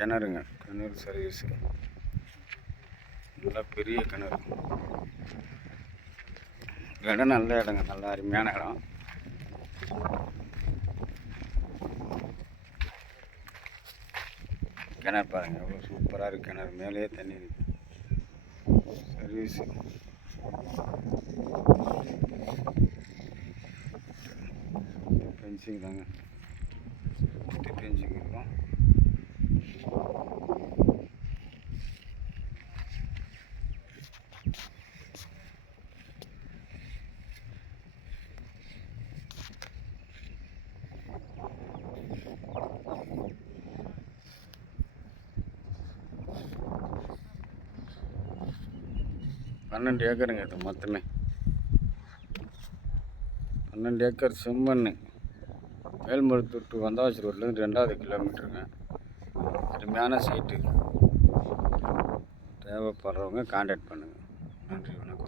கிணறுங்க, கிணறு சர்வீஸு. நல்லா பெரிய கிணறு. இடம் நல்ல இடங்க, நல்ல அருமையான இடம். கிணறு பாருங்கள் எவ்வளோ சூப்பராக இருக்குது. கிணறு மேலேயே தண்ணி இருக்குது. சர்வீஸு பென்சிங் தாங்க, பென்சிங் இருக்கும். பன்னெண்டு ஏக்கருங்க இது மொத்தமே. 12 ஏக்கர் செம்மண். மேல்மருத்தூர் டு வந்தாவாசி ரோட்லேருந்து 2வது கிலோமீட்டருங்க. அருமையான சைட்டு. தேவைப்படுறவங்க கான்டாக்ட் பண்ணுங்கள். நன்றி, வணக்கம்.